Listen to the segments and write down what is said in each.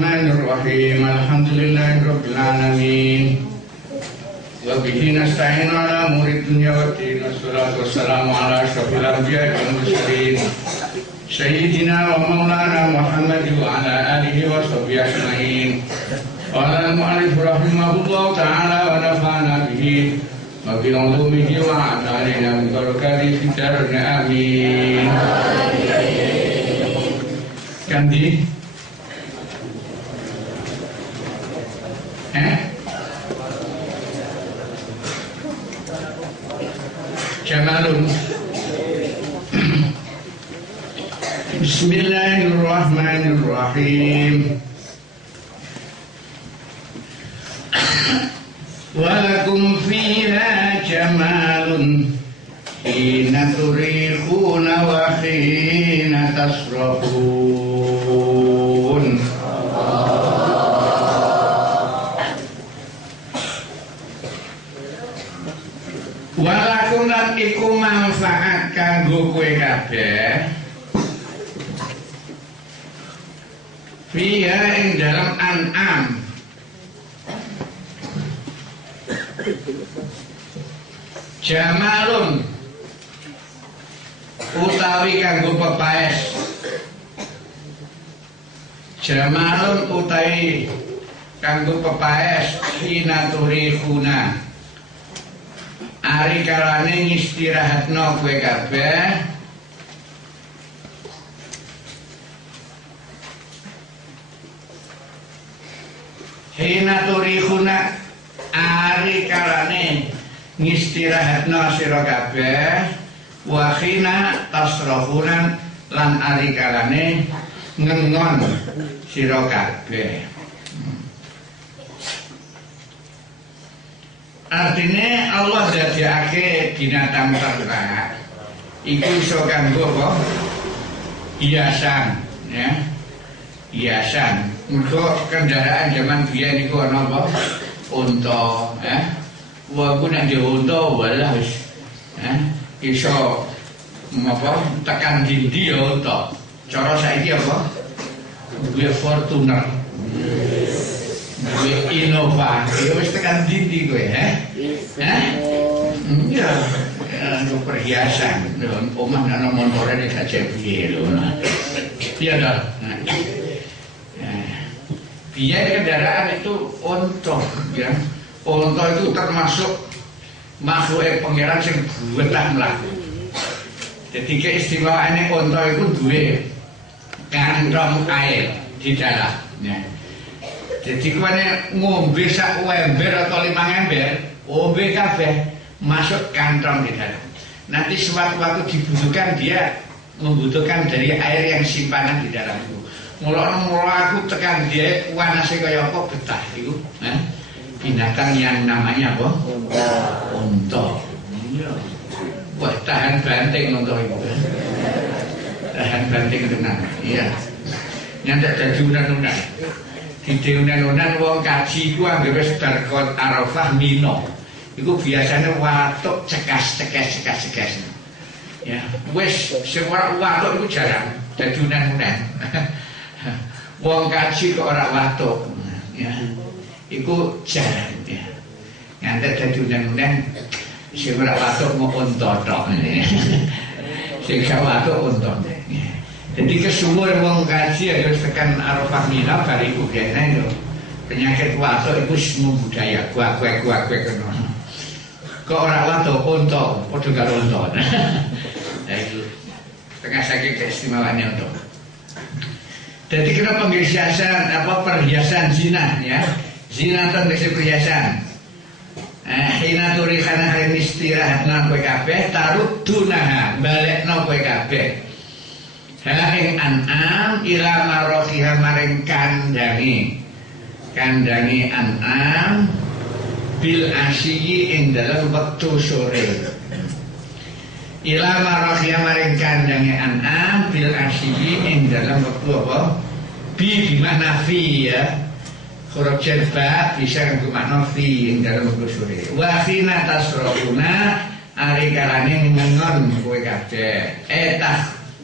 Bismillahirrahmanirrahim. Alhamdulillahirabbil alamin. Wa bihi nasta'inu ala umuri dunya waddin. Wassalatu wassalamu ala asyrofil anbiya'i wal mursalin. Sayyidina wa maulana Muhammad wa ala alihi wa sahbihi ajma'in. Qala al-mu'allif rahimahullah ta'ala wa nafa'ana bihi wa bi ulumihi wa a'malina min barakatihi fid dharain amin. Kandi Jamalun. Bismillahirrahmanirrahim. Walakum fiha jamalun hina turihuna wa hina tasrahun. Walakunan iku manfaat kanggo kowe kabeh fiha ing dalam an'am jamalun utawi kanggo pepaes, jamalun utawi kanggo pepaes hina turihuna ari kalane ngistirahatno kowe kabeh hina turihuna ari kalane ngistirahatno sira kabeh wa hina tasrahunan lan ari kalane ngengon sira kabeh. Artinya Allah dadekake binatang ternak iku iso kanggo apa? Hiasan, ya. Hiasan. Untuk kendaraan zaman biyen niku ana apa? Unta, ya. Wong ku nek ndek unta walah wis iso apa tekan dindi ya unta. Cara saiki apa? Duwe Fortuner. Duwe Innova, wis tekan dindi kowe, iya, untuk perhiasan, omah ana montore nek gak piye lho. Iya dah. Biaya kendaraan itu unta, ya. Unta itu termasuk makhluk pangeran sing betah mlaku. Jadi keistimewaane unta itu duwe kantong air di dalamnya. Jadi kene ngombe sak ember atau 5 ember, ombe kabeh masuk kantong di dalam. Nanti sewaktu-waktu dibutuhkan dia membutuhkan dari air yang simpanan di dalam itu. Mula aku tekan dia wanase kaya apa betah iku, binatang yang namanya apa? Unta. Iya. Wah, tahan banting unta itu. Tahan banting tenan. Iya. Nyandak dadi unan-unan. Di unan-unan wong kaji iku anggere wis barkot Arafah Mina. Iku biasanya watuk cekas. Ya, wis sing ora watuk iku jarang dadi unan-unan. Wong kaji kok ora watuk. Ya. Iku jarang ya. Ngantek dadi unan-unan sing ora watuk mau unta tok. Sing gak watuk unta. Jadi kesuwur wong kaji harus tekan Arafah Mina bariku biasanya itu penyakit watuk itu semua budaya kuak kena. Kok orang watuk unta, padha karo unta. Nah itu tengah sakit keistimewaannya unta. Jadi kita penghiasan perhiasan zina ya. Zina itu ngisi perhiasan. Hina turihana hari istirahatna kowe kabeh taruh dunaha balekno kowe kabeh. Haing an'am ila marohiha maring kandangi an'am bil asyiyi ing dalam waktu sore. Ila marohiha maring kandangi an'am bil asyiyi ing dalam waktu apa? Bi makna fi ya. Huruf jerba bisa nganggo makna fi ing dalam waktu sore. Wa khina tasrahuna ari kalane ngengon kowe kabeh.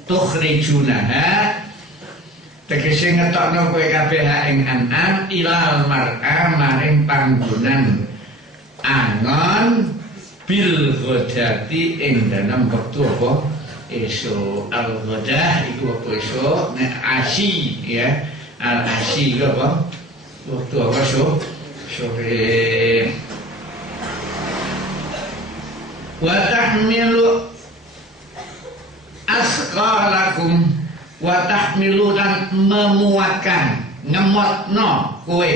Tukhrijunaha tegese ngetokno kowe kabeh ing an'am ilal mar'a maring panggonan angon bil ghadati ing dalam wektu apa esuk. Al ghadah iku apa esuk, nek asi ya al asi iku apa wektu apa sore. Wa tahmilu asqalakum wa tahmilu dan memuatkan ngemotno kowe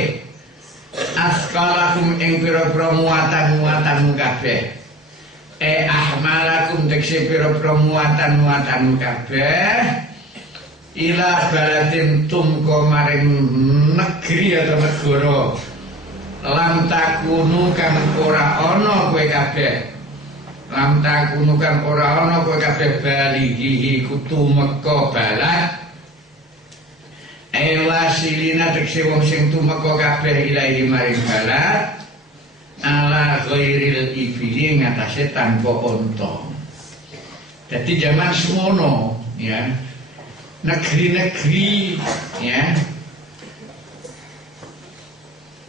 asqalakum ing pira-pira muatan-muatanmu kabeh ahmalakum tekse pira-pira muatan-muatanmu kabeh ila baladin tumko maring negeri atau negara lam takunu kang ora ana kowe kabeh lam takunu kang ora ana kowe kabeh balighi kudu meka balad wasilina tekse wong sing tumeka kabeh ilahi maring balad ala ghairil ibili ngatasé tanpa unta. Dadi zaman semono ya negeri-negeri ya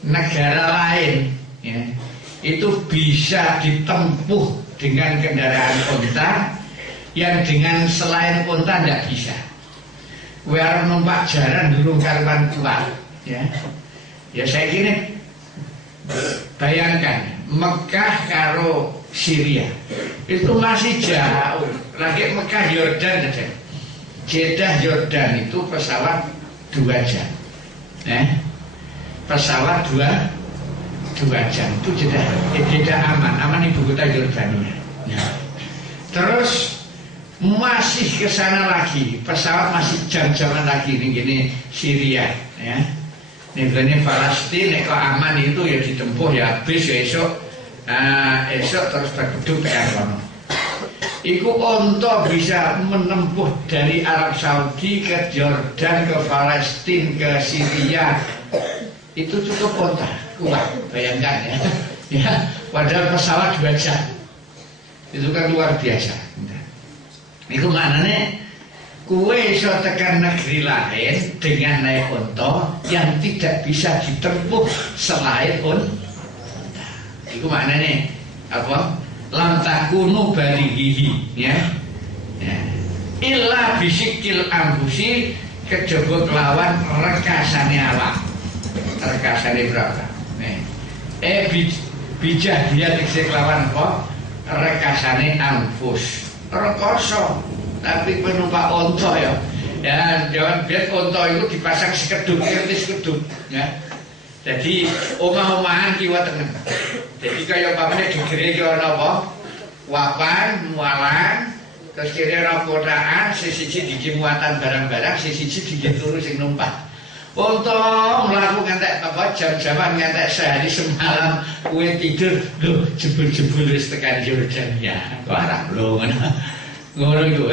negara lain ya itu bisa ditempuh dengan kendaraan unta yang dengan selain unta tidak bisa. Kowe arep numpak jaran durung karuan kuat ya. Ya saya gini bayangkan Mekah karo Syria itu masih jauh. Lagi Mekah Yordan aja. Jeddah Yordan itu pesawat 2 jam. Pesawat 2 jam itu Jeddah aman ibu kota Yordania. Ya. Terus masih ke sana lagi, pesawat masih jam-jaman lagi gini Syria ya. Ini Palestina kok aman itu ya ditempuh ya habis ya esok terus berkeduk ke kono. Iku unta bisa menempuh dari Arab Saudi ke Jordan ke Palestina ke Syria. Itu cukup unta kuat, bayangkan ya. Ya, padahal pesawat 2 jam. Itu kan luar biasa. Itu maknanya kowe iso tekan negeri lain dengan naik unta yang tidak bisa ditempuh selain unta. Itu maknanya apa? Lam takunu balighihi ya. Illa bisikil ambusi kejaba kelawan rekasane awak. Rekasane berapa? Bijah dia tekse kelawan apa? Rekasane ambus. Rekoso tapi penumpak onto ya jangan biar onto itu dipasang sekeduk ya jadi omah-omahan kiwa tengen jadi kayak pamannya digeri ke apa wapan, mualan terus kira rapotaan sisi digi muatan barang-barang sisi digi turu sing numpak onto melakukan ngantek apa jam-jaman ngantek sehari semalam kue tidur loh jebul-jebul wis tekan Yordania kok arah lho ngono iku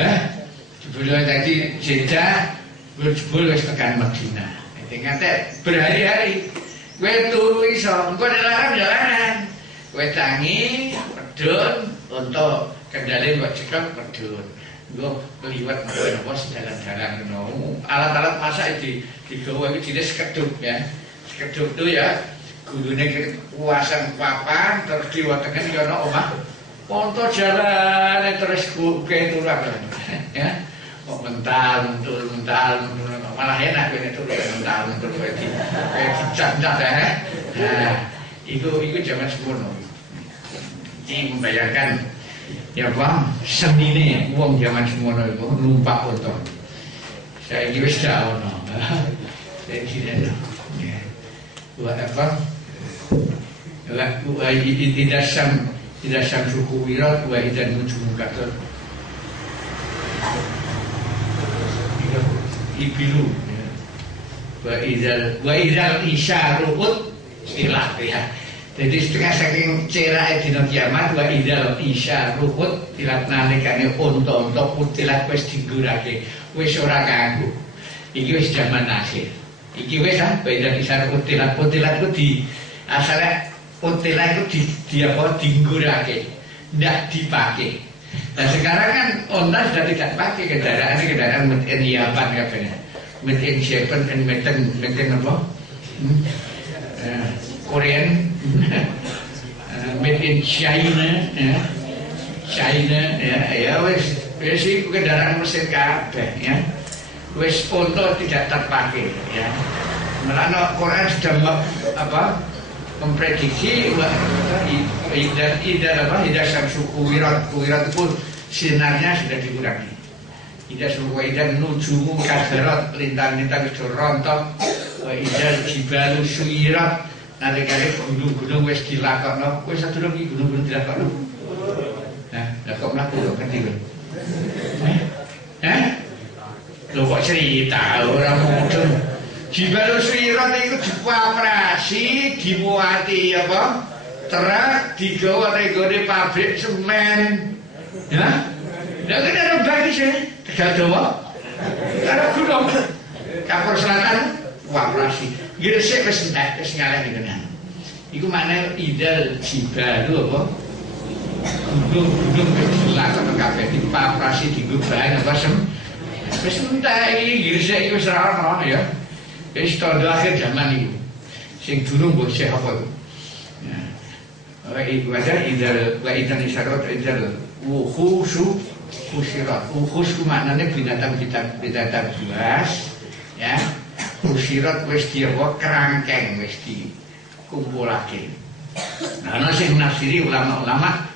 jebul tadi Jeddah jebul wis tekan Madinah ngantek berhari-hari kue turu iso engko dilarang jalanan kue tangi pedun untuk kendali kok cekak pedun gue keliwat apa sedalan-dalan alat-alat masak digawa itu jenis sekeduk ya sekeduk itu ya gulune kuasan papan terus diwatekan ya ono omah ponto jalan terus buke turun ya kok mental malah enak ini turun mental kayak dicap-cap ya nah itu zaman semono ini membayangkan ya bang, senine wong zaman semono itu numpak unta. Saya iki wis dak ono. Saya kira ya. Buat apa? Lah tidak sam suku wirat wa idan nujum katur. Ibilu ya. Wa idzal isyaruut ilah ya. Jadi setengah saking cerai dina kiamat wa idal isya ruhut tilat nalikane unta-unta putilat wis digurake wis ora kanggo. Iki wis zaman akhir. Iki wis idal isya ruhut putilat ku di asale putilat ku di apa digurake, ndak dipakai. Nah sekarang kan unta sudah tidak pakai kendaraan Yapan kabeh. made in Japan and made apa? Korean, made in China, ya wes iku kendaraan mesin kabeh ya. Wes unta tidak terpakai ya. Merana Korea sudah memprediksi Ida Syamsu Kuwirat itu sinarnya sudah dikurangi. Ida Syamsu nujumu kasarat lintang-lintang itu rontok. Ida Jibalu Suwirat nalikane gunung-gunung wis dilakokno. Wis sadurung iki gunung-gunung dilakokno. Nah, lah kok mlaku kok ngerti kowe? Lho kok cerita ora mudeng. Jibalu Suwirat itu dipaprasi, dimuati apa? Truk digawa regone pabrik semen. Ya? Lah kan ada bagi sini, Tegal Dawa. Ada gunung. Kapur Selatan paprasi. Gresik wis entek, wis ngalih ngene. Iku maknane idal jibalu apa? Gunung-gunung wis dilakoni kabeh dipaprasi dienggo bahan apa sem. Wis entek iki Gresik wis ora ono ya. Wis tandha akhir zaman itu. Sing durung mbok sih apa itu. Ya. Iku aja idal wa idan isyarat idal khusirat. Khus ku maknane binatang buas ya. Khusirat wis diapa kerangkeng wis dikumpulake. Nah ana sing nafsiri ulama-ulama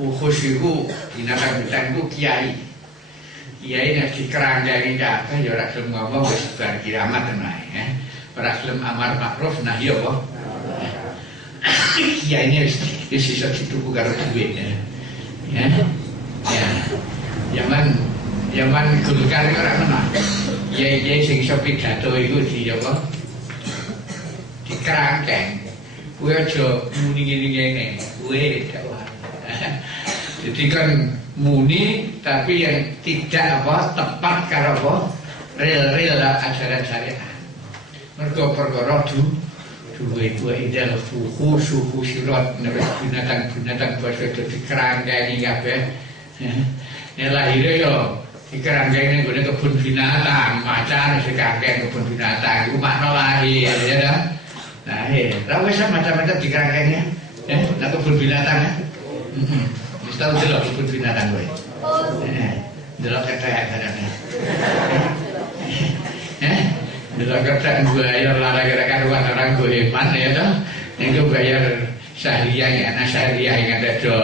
khus iku binatang iku kiai. Kiai nek dikerangkengi kabeh ya ora gelem ngomong wis bar kiamat tenan ya. Ora gelem amar makruf nahi apa. Kiai ini wis iso dituku karo duit ya. Ya. Zaman Golkar ora menang. Kiai sing iso pidato iku di apa? Dikerangkeng. Kowe aja muni ngene-ngene. Kowe dakwah. Jadi kan muni tapi yang tidak tepat karo apa real ajaran syariat. Mergo perkara duwe idal khusyurat binatang basa dadi kerangkeng kabeh. Nek lahire yo dikerangkeng nggone kebun binatang, macan sing kakek kebun binatang iku makna lahir ya ta. Lahir. Ra wis macam-macam dikerangkengnya. Nek kebun binatang ya. Wis tau delok kebun binatang kowe. Delok ketek kadane. Delok ketek bayar lara karuan orang goeman ya toh. Nek bayar syahriah ya, ana syahriah yang ada do.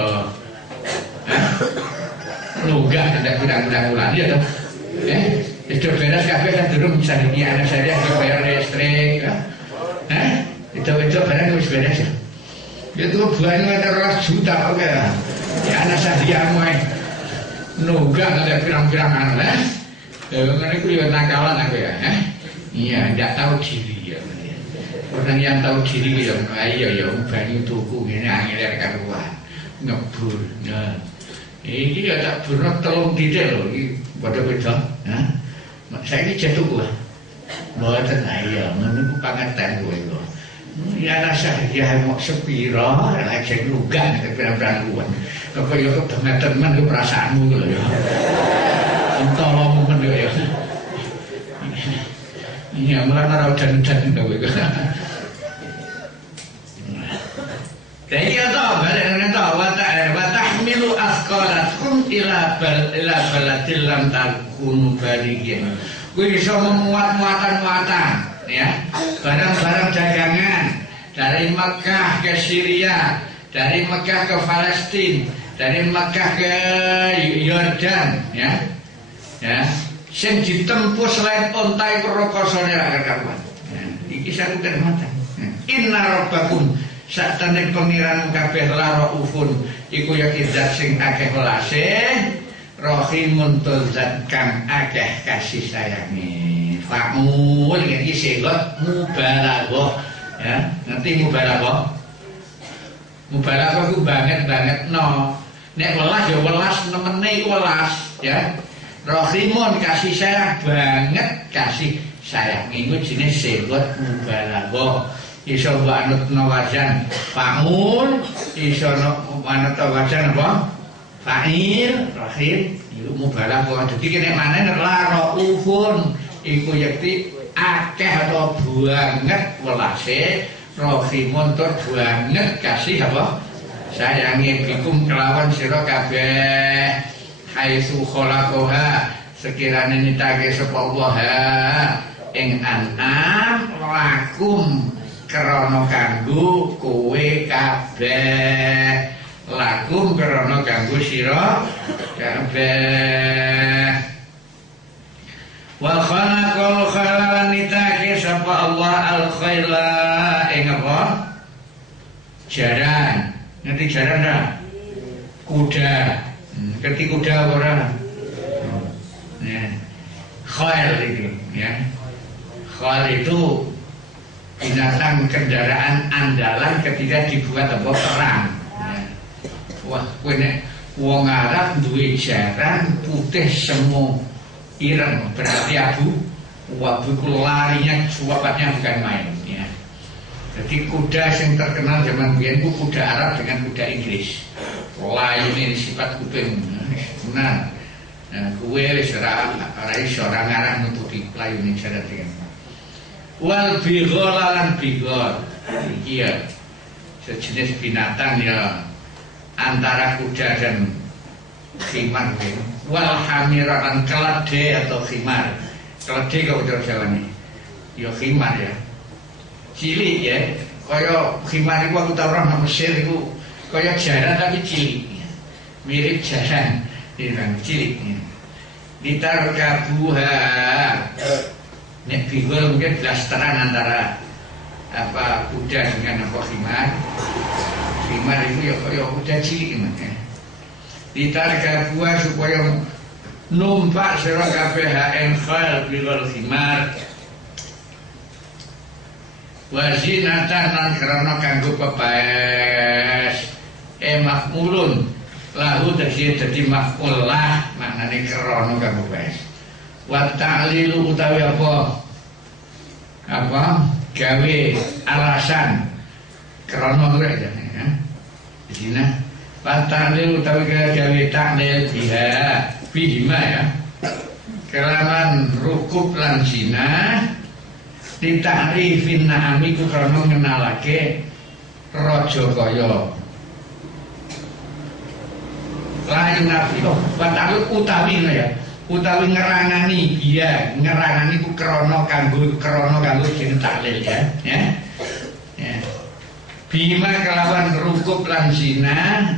Nunggak ada gudang-gudang bulan ya toh. Itu beres kabeh kan durung syahriah ana syahriah bayar listrik. Itu barang wis beres ya. Itu buahnya ada 200 juta kok ya. Ya anak syahriah moe. Nunggak ada pirang-pirangan ngene iku yo nakalan aku ya. Iya, ndak tahu diri ya. Orang yang tahu diri ya ayo ya banyu tuku ngene angel karuan. Ngebur. Nah. Iki ya tak buruk 3 titik lho iki padha beda. Saiki jek tuku. Mboten ayo menunggu pangerten kowe kok. Ya rasa ya mau sepiro lek sing lugan pirang-pirang kok yo kebangetan ku perasaanmu lho ya. Entolomu men ya. Iya, malah ora udan-udan kowe. Jadi to balen to wa tahmilu asqalakum ila baladil lam takunu balighin. Kowe iso memuat muatan-muatan ya. Barang-barang dagangan dari Mekah ke Syria, dari Mekah ke Palestina, dari Mekah ke Yordan ya. Ya, sing ditempuh selain ontai perokosone ra karuan. Iki sarukan mata. Inna rabbakum satane pengiran kabeh la raufun iku ya zat sing akeh welase, rahimun zat kang akeh kasih sayange. Fa'mul iki sigot mubalaghah ya. Ngerti mubalaghah? Mubalaghah ku banget no. Nek welas ya welas nemene iku welas ya. Rahimun kasih sayang banget kasih sayang itu jenis sigot mubalaghah. Iso anutna wazan fa'ul, iso anutna wazan apa? Fa'il, rahim, itu mubalaghah. Jadi kene maneh la raufun iku yakti akeh atau banget welase rohimun tur banget kasih apa sayangi bikum kelawan sira kabeh haitsu khalaqaha sekirane nitake sapa Allah ing an'am lakum krana kanggo kowe kabeh lakum krana kanggo sira kabeh wa khalaqal khalala nitake sapa Allah al khaila ing apa jaran ngerti jaran ora kuda ngerti kuda ora ya khail itu ya khail itu binatang kendaraan andalan ketika dibuat apa perang ya. Wah kowe nek wong Arab duwe jaran putih semu ireng berarti abu itu larinya suapannya bukan main ya. Jadi kuda yang terkenal zaman biyen itu kuda Arab dengan kuda Inggris. Lain ini sifat kuping. Nah, kuwe wis ora iso ora ngarah nututi layune jaran dengan. Wal bighal lan bighal. Iki ya sejenis binatang ya antara kuda dan khimar. Wal hamira lan keledai atau khimar. Keledai kok cara Jawane. Ya khimar ya. Cilik ya, kaya khimar iku aku tau ora nang Mesir iku kaya jaran tapi cilik. Mirip jaran, ini cilik. Ditar kabuha. Nek bingung mungkin blasteran antara apa kuda dengan apa khimar. Khimar itu ya kaya kuda cilik ya. Ditar kabuha supaya numpak sira kabeh ing khal bil khimar. Wazinatan lan krana kanggo pepaes makmulun lahu dadi makmul lah maknane krana kanggo pepaes wa ta'lilu utawi apa gawe alasan krana rek ya dina wa ta'lilu utawi gawe ta'lil bihima ya kelaman rukub lan zina ditakrifin na'ami ku krana ngenalake raja kaya lain nabi utawi ya utawi ngerangani iya ngerangani ku krana kanggo jeneng taklil ya bima kelawan rukub lan zina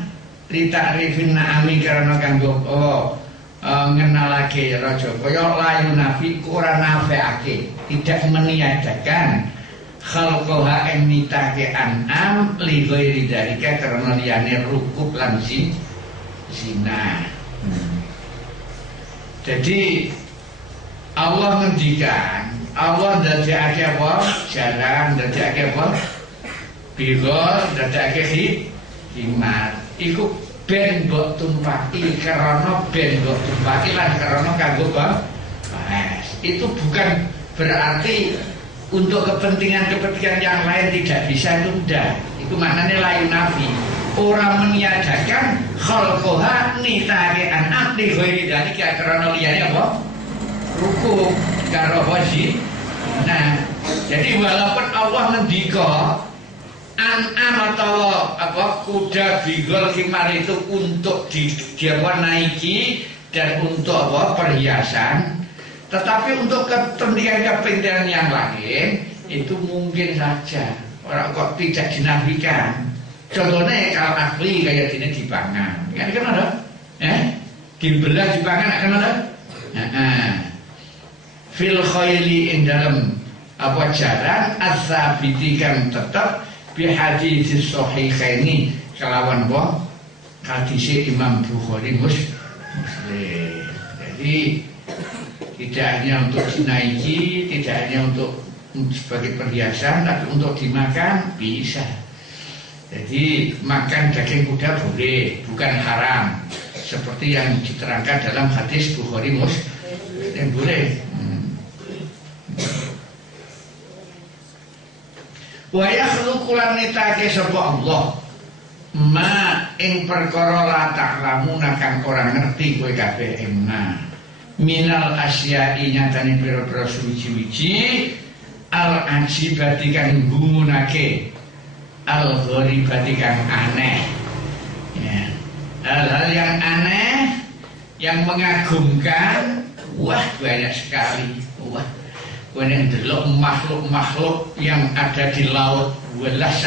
ditakrifin na'ami krana kanggo ngenalake raja kaya lain nabi ku ora nafeake tidak meniadakan khalqaha ing nitake an'am li ghairi dalika karena liyane rukub lan zina. Jadi Allah ngendikan Allah ndadekake apa? Jalan ndadekake apa? Bigol ndadekake himar. Iku ben mbok tumpaki karena ben mbok tumpaki lan karena kanggo itu bukan berarti untuk kepentingan yang lain tidak bisa itu udah. Itu maknanya layu nabi. Orang meniadakan khalqaha nitake anak di ghairi dalika karena liyane apa? Ruku karo wajib. Nah, jadi walaupun Allah ngendika an'am atau apa kuda bigol khimar itu untuk naiki dan untuk apa perhiasan. Tetapi untuk kepentingan yang lain itu mungkin saja orang kok tidak dinafikan. Contohnya kalau ahli kayak gini dipangan, kan ada, dibelah dipangan kan ada. Fil khayli ing dalam apa jalan adzabiti kan tetap bi hadis sahihaini kelawan apa hadis Imam Bukhari Muslim. Jadi tidak hanya untuk dinaiki, tidak hanya untuk sebagai perhiasan, tapi untuk dimakan bisa. Jadi makan daging kuda boleh, bukan haram. Seperti yang diterangkan dalam hadis Bukhari Muslim, yang boleh. Wa yakhluqu lan nitake sapa Allah ma ing perkara la ta'lamuna kang ora ngerti kowe kabeh ing ma minal asya'i nyatane pira-pira suci-suci al-ajibati kang gumunake al-gharibati kang aneh ya. Hal-hal yang aneh yang mengagumkan wah banyak sekali wah yang delok makhluk-makhluk yang ada di laut welas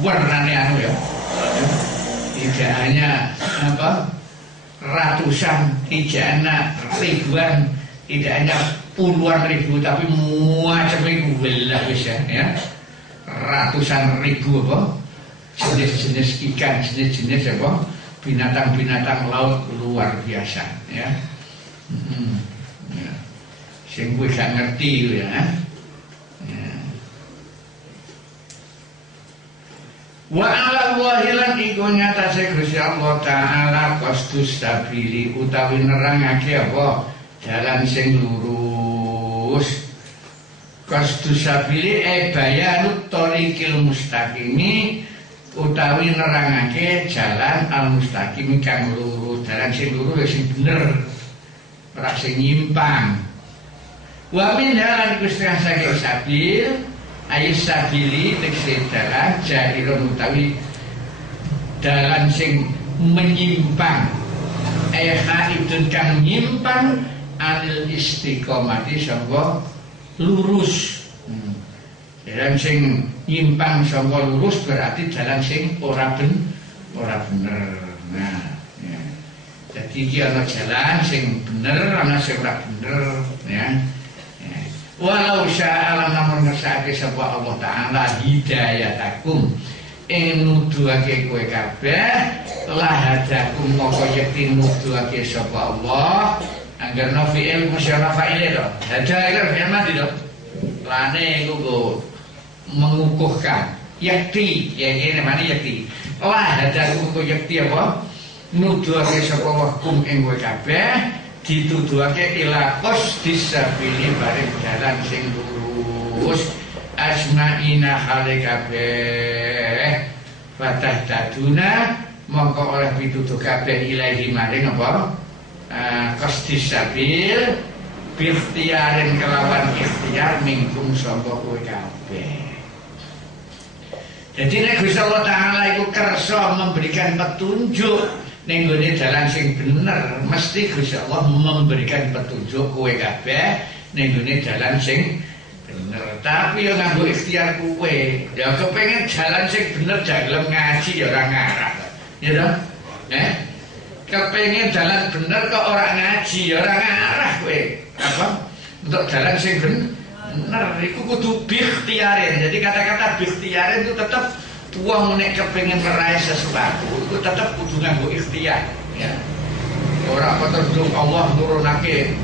warnane anu ya tidak hanya apa ratusan, tidak hanya ribuan, tidak hanya puluhan ribu, tapi macam itu belah bisa ya ratusan ribu apa jenis-jenis ikan, jenis-jenis apa binatang-binatang laut luar biasa ya. Ya. Sing gue gak ngerti ya. Wa ala wahilan iku nyatase Gusti Allah taala qasdus sabili utawi nerangake apa dalan sing lurus. Qasdus sabili bayanut thoriqil mustaqimi utawi nerangake jalan al mustaqim kang lurus, dalan sing lurus sing bener ora sing nyimpang. Wa min dalan Gusti saking sabil ayat sabili tegese dalan jahirun utawi dalan sing menyimpang haidun kang nyimpang anil istiqomati sangka lurus. Dalan sing nyimpang sangka lurus berarti dalan sing ora bener. Nah ya. Jadi iki ana jalan sing bener ana sing ora bener ya. Walau sya'ala namun ngersake sapa Allah Ta'ala hidayatakum ing nuduhake kowe kabeh lahadakum moko yekti nuduhake sapa Allah angger no fi'il musyarraf fa'ile to hadaika fi'il madi to lane iku go mengukuhkan yakti ya ngene mani yakti lahadakum kok yakti apa nuduhake sapa Allah kum ing kowe kabeh dituduhake ila qasdis sabili bareng jalan sing lurus asma'ina hale kabeh fatah taduna mongko oleh pituduh kabeh ilahi maring apa qasdis sabil biikhtiarin kelawan ikhtiar mingkum sangka kowe kabeh. Jadi nek Gusti Allah Taala iku kersa memberikan petunjuk ning gone dalan sing bener, mesti Gusti Allah memberikan petunjuk kowe kabeh ning gone dalan sing bener. Tapi yo nganggo ikhtiar kowe. Ya kepengin jalan sing bener jangan ngaji ya ora ngarah. Ya toh? Kepengin jalan bener kok ora ngaji ya ora ngarah kowe. Apa? Untuk jalan sing bener iku kudu biikhtiarin. Jadi kata-kata biikhtiarin itu tetap wong nek kepengin meraih sesuatu itu tetap kudu nganggo ikhtiar ya. Ora terus Allah nurunake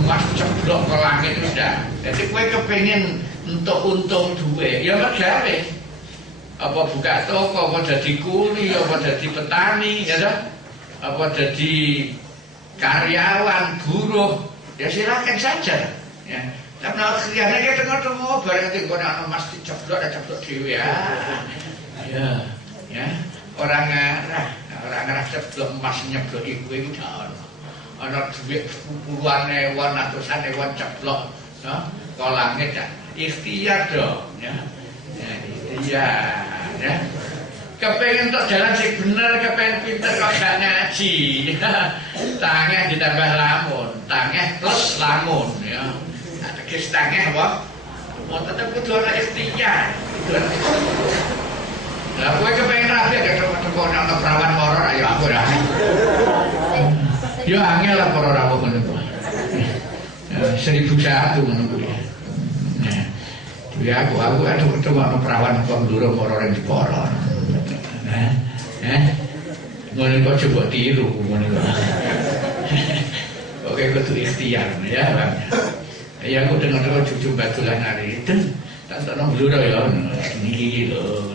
emas ceblok ke langit sudah. Jadi kowe kepengin entuk untung duwe ya gawe. Apa buka toko, apa jadi kuli, apa jadi petani ya toh? Apa jadi karyawan, buruh ya silakan saja ya. Karena akhirnya kita tengok-tengok barang itu ana emas diceblok dhewe ya. Ya, orang ngarah ceblok emas nyeblok iku gak ana duit puluhan ewan atusan ewan ceblok no ke langit ya ikhtiar dong ya ikhtiar ya kepengen tok jalan sing bener kepengen pinter kok gak ngaji tangeh ditambah lamun tangeh plus lamun ya tegese tangeh apa mau tetep kudu ana ikhtiar lah kowe kepengen rapi gak teko ana perawan horor ayo aku ora. Yo angel lah para rawuh ngono kuwi. 1001 ngono kuwi. Nah, ya aku teko ana perawan kok nduro horor ing diporo. Ngono kok coba tiru ngono kuwi. Oke kudu ikhtiar ya, Bang. Ya aku dengar cucu batulan hari itu tak nang bluro ya niki lho.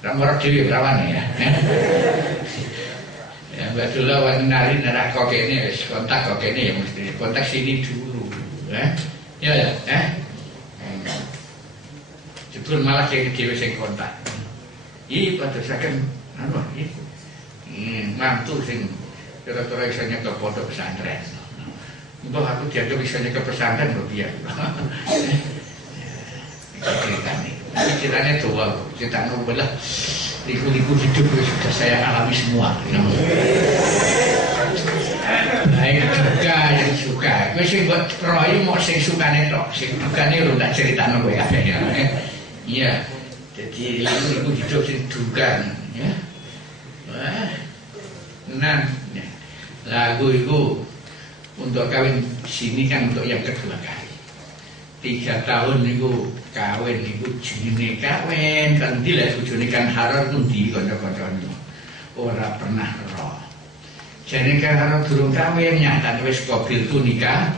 Ramor dhewe perawan ya. Ya Batula wanari nerak kok kene wis kontak kok kene ya mesti kontak sini dulu ya. Ya Jebul malah sing dhewe sing kontak. Iki padosaken anu iki. Mantu sing kira-kira iso nyetok pondok pesantren. Mbah aku dianggap misalnya ke pesantren lho piye. Ceritanya doang, cerita novel lah. Liku-liku hidup sudah saya alami semua. Baik juga yang suka. Gue sih buat roy mau sing sukane tok, sing dukane lho tak critakno kowe kabeh ya. Iya. Jadi liku-liku hidup sing dukan ya. Wah. Nah, lagu itu untuk kawin sini kan untuk yang kedua kali. 3 tahun niku kawin niku jenenge kawin kan dilek bojone kan haram pundi kanca-kancane ora pernah roh. Jenenge karo durung kawin nyata wis qabil tu nikah.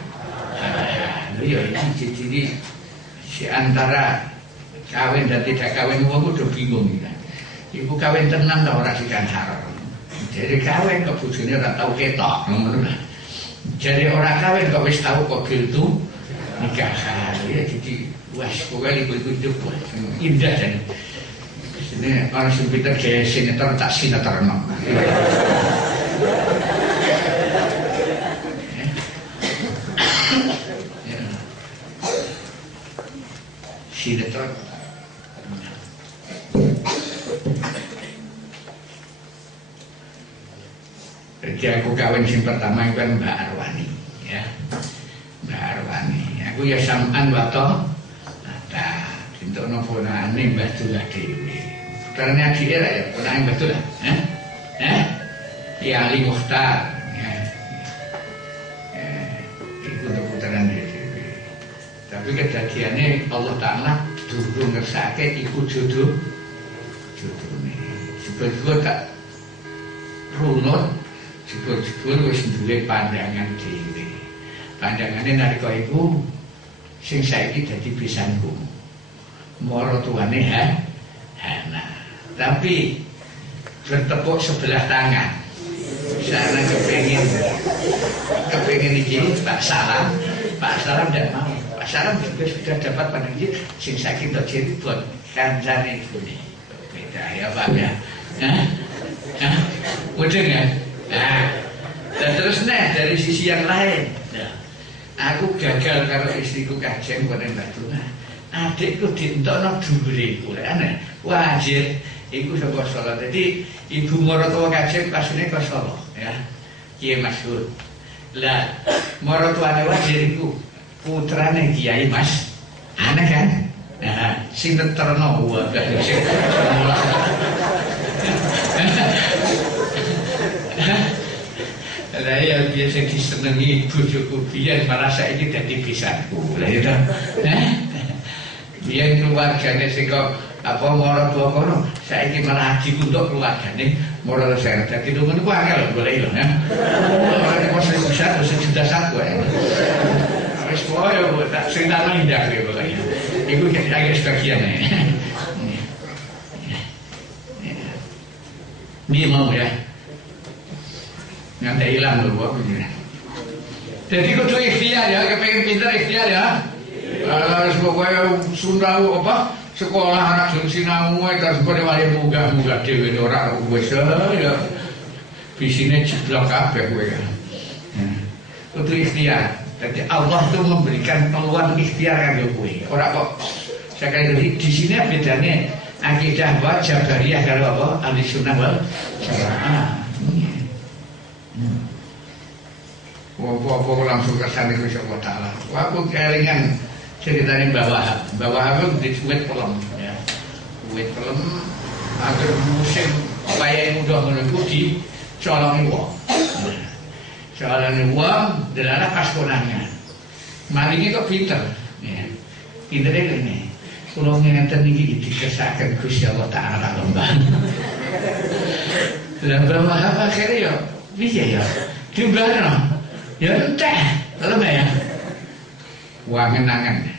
Lha ya iki jadi si antara kawin dan tidak kawin wong udah bingung ya. Ibu kawin tenan ta ora sih kan haram. Jadi kawin kok bojone ora tau ketok ngono lho. Jadi orang kawin kok wis tau qabil tu nikahan ya jadi wah pokoknya ibu-ibu hidup indah dan ini orang sebetulnya kayak sinetron tak sinetron sinetron jadi aku kawin yang pertama itu kan Mbak Arwani ya Mbak Arwani aku ya sampan wato ada untuk noponane Mbak Dula Dewi putranya dia ya putranya Mbak Dula ya Ali Mukhtar itu untuk putranya Dewi tapi kejadiannya Allah Ta'ala dulu ngersake ikut jodoh nih sebetulnya tak runut jebul-jebul wis duwe pandangan dhewe. Pandangane nalika iku sing saiki dadi pisanku. Moro tuane Hana. Tapi bertepuk sebelah tangan. Sana kepengin iki Pak Salam ndak mau. Pak Salam juga sudah dapat pandangan sing saiki tak jadi buat kancane iki. Beda ya Pak ya. Udah ya? Nah, dan terus dari sisi yang lain, aku gagal kalau istriku kajeng pada batu. Adikku dintokno dhuwure kuwi aneh. Wajib iku saka Solo. Jadi ibu maratuwa kajeng pasune ke Solo ya. Kiai Mas'ud. Lah maratuwane wajib iku putrane Kiai Mas. Aneh kan? Nah, sinten terno wae sing lah ya biasa disenengi bojoku biyen malah saiki dadi bisanku. Lah ya ta. Biyen keluargane sing kok apa maratuwa kono saiki malah dikuntuk keluargane maratuwa saya dadi ngono ku angel golek lho ya. Ora kok bisa sejuta satu ya. Wis koyo tak sing tak indah kok. Iku kaya sebagian ya. Ini mau ya. Nggak hilang loh buat begini. Jadi kudu ikhtiar ya, kepengen pintar ikhtiar ya. Pokoknya Sunda apa sekolah anak sinau terus pada wali munggah dewe orang wis ya. Bisine jeblok kabeh kowe ya. Kudu ikhtiar. Jadi Allah itu memberikan peluang ikhtiar kanggo kowe. Ora kok sekali lagi di sini bedanya akidah wa Jabariyah karo apa? Ahlussunnah wal Jamaah. Apa langsung kersane Gusti Allah Ta'ala. Aku kelingan ceritane Mbah Wahab. Mbah Wahab itu dicuwet pelem ya. Cuwet pelem agar musim wayahe muda ngono iku dicolongi wong. Colongi wong delala pas konangan. Maringe kok pinter ya. Pintere kene. Kula ngenten iki dikesaken Gusti Allah Ta'ala lembah. Lah Mbah Wahab akhire ya piye ya? Diunggahno. Ya entah, lho ya. Wangen-angen.